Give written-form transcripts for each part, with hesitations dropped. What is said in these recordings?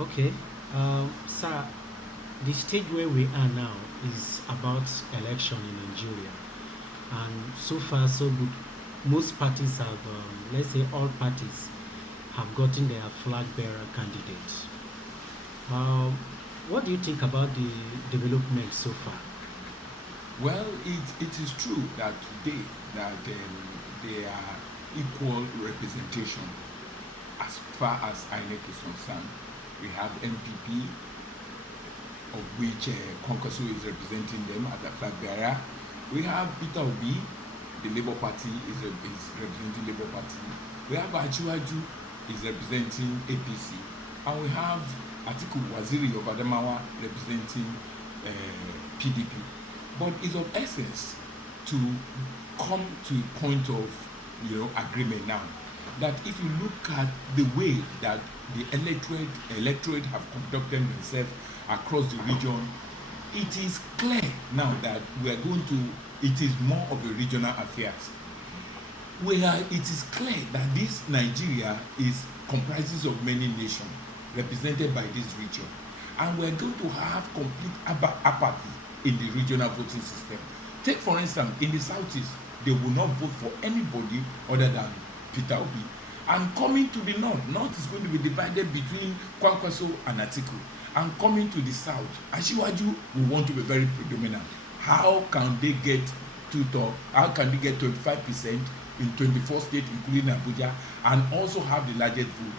Okay. Sir, the stage where we are now is about election in Nigeria. And so far, so good. Most parties have, let's say all parties, have gotten their flag bearer candidates. Um, what do you think about the development so far? Well, it is true that today that there are equal representation as far as INEC is concerned. We have MPP, of which Konkoso is representing them as a flag bearer. We have Peter Obi, the Labour Party is representing Labour Party. We have Achiwaju is representing APC, and we have Atiku Waziri of Adamawa representing PDP. But it's of essence to come to a point of agreement now that if you look at the way that the electorate have conducted themselves across the region, it is clear now that we are going to it is more of a regional affairs where it is clear that this Nigeria is comprises of many nations represented by this region, and we're going to have complete apathy in the regional voting system. Take for instance, in the southeast, they will not vote for anybody other than Peter Obi. And coming to the north is going to be divided between Kwankwaso and Atiku. And coming to the south, Asiwaju will want to be very predominant. How can they get how can they get 25% in 24 states, including Abuja, and also have the largest vote?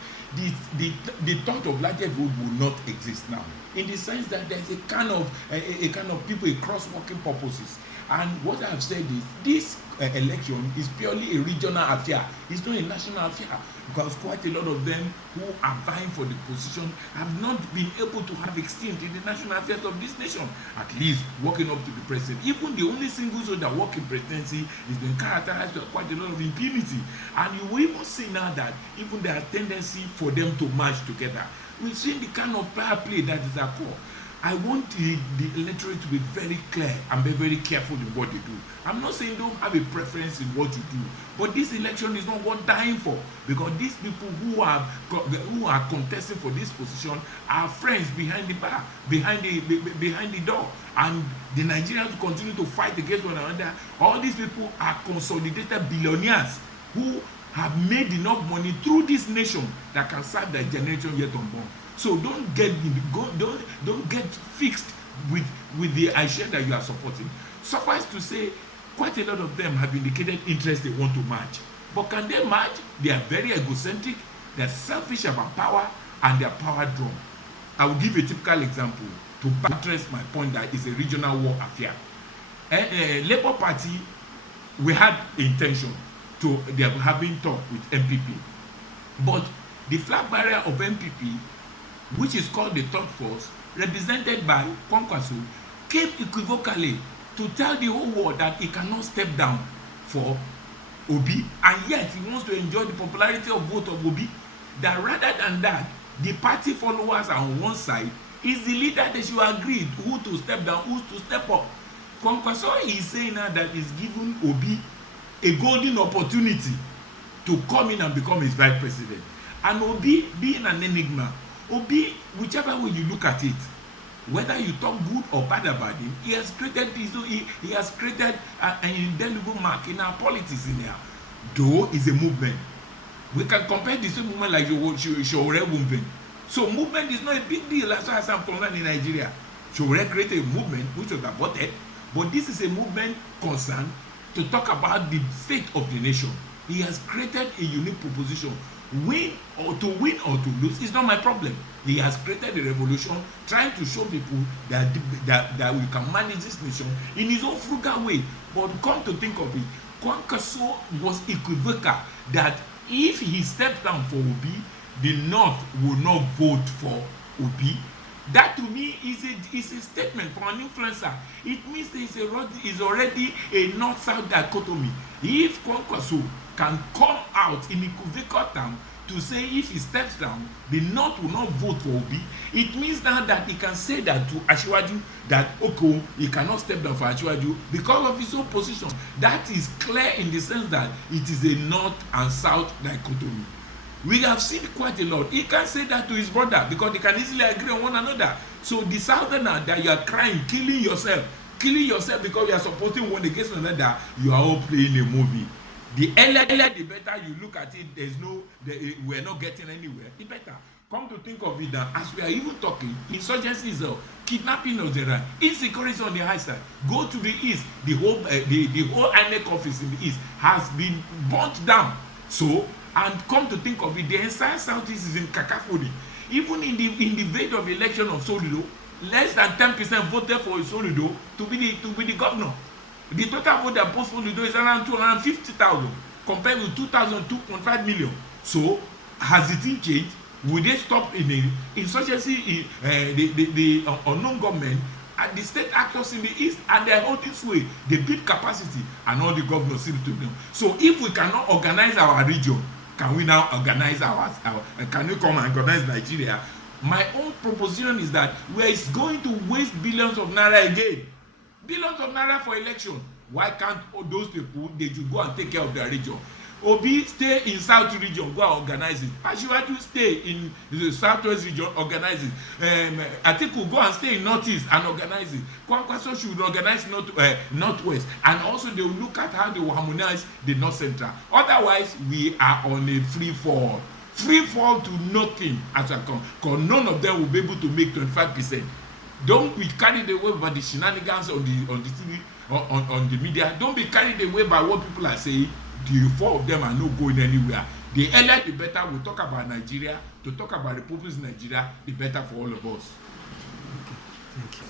The thought of largest vote will not exist now, in the sense that there's a kind of people, a cross-working purposes. And what I have said is this election is purely a regional affair. It's not a national affair, because quite a lot of them who are vying for the position have not been able to have extent in the national affairs of this nation, at least working up to the president. Even the only single soul that work in presidency is been characterized with quite a lot of impunity. And you will even see now that even there are tendency for them to merge together. We've seen the kind of power play that is at core. I want the electorate to be very clear and be very careful in what they do. I'm not saying don't have a preference in what you do, but this election is not worth dying for, because these people who are contesting for this position are friends behind the bar, behind the door, and the Nigerians continue to fight against one another. All these people are consolidated billionaires who have made enough money through this nation that can serve their generation yet unborn. So don't get fixed with the idea that you are supporting. Suffice to say, quite a lot of them have indicated interest they want to merge. But can they merge? They are very egocentric, they're selfish about power, and they're power drawn. I will give a typical example to buttress my point that it's a regional war affair. Labour Party, we had intention to they are having talk with MPP, but the flag bearer of MPP, which is called the third force, represented by Kwankwaso, came equivocally to tell the whole world that he cannot step down for Obi, and yet he wants to enjoy the popularity of vote of Obi. That rather than that, the party followers are on one side, is the leader they should agree who to step down, who to step up. Kwankwaso is saying now that he's given Obi a golden opportunity to come in and become his vice president. And Obi, being an enigma, Obi, whichever way you look at it, whether you talk good or bad about him, he has created an indelible mark in our politics in here. Though it's a movement, we can compare the same movement like Showore movement. So movement is not a big deal as far as I'm concerned in Nigeria. Showore created a movement which was aborted, but this is a movement concerned to talk about the fate of the nation. He has created a unique proposition. Win or to lose is not my problem. He has created a revolution trying to show people that we can manage this nation in his own frugal way. But come to think of it, Kwankwaso was equivocal that if he steps down for Obi, the North will not vote for Obi. That to me is a statement from an influencer. It means there is already a north-south dichotomy. If Kwankwaso can come out in equivocal terms to say if he steps down, the North will not vote for Obi, it means now that he can say that to Asiwaju that okay, he cannot step down for Asiwaju because of his own position. That is clear in the sense that it is a north and south dichotomy. We have seen quite a lot. He can't say that to his brother because they can easily agree on one another. So the southerner that you are crying, killing yourself because you are supporting one against another, you are all playing a movie. The earlier the better you look at it, we're not getting anywhere, the better. Come to think of it now, as we are even talking, insurgency is kidnapping of the right, insecurity on the high side. Go to the east, the whole INEC office in the east has been burnt down. So, and come to think of it, the entire southeast is in cacophony. Even in the vein of election of Soludo, less than 10% voted for Soludo to be the governor. The total vote that post Soludo is around 250,000 compared with 2.5 million. So, has the thing changed? Will they stop in the insurgency, the unknown government and the state actors in the east, and they are holding sway? They build capacity, and all the governors seem to know. So if we cannot organize our region, can we now organize our can we come and organize Nigeria? My own proposition is that we are going to waste billions of naira again. Billions of naira for election. Why can't those people, they should go and take care of their region? Obi stay in south region, go and organize it. Asiwaju stay in the southwest region, organize it. Atiku go and stay in northeast and organize it. Kwankwaso should organize northwest, and also they will look at how they will harmonize the north central. Otherwise, we are on a free fall to nothing as a come, because none of them will be able to make 25%. Don't be carried away by the shenanigans on the TV, on the media. Don't be carried away by what people are saying. The four of them are not going anywhere. The earlier the better. We talk about Nigeria, to talk about the purpose in Nigeria, the better for all of us. Thank you.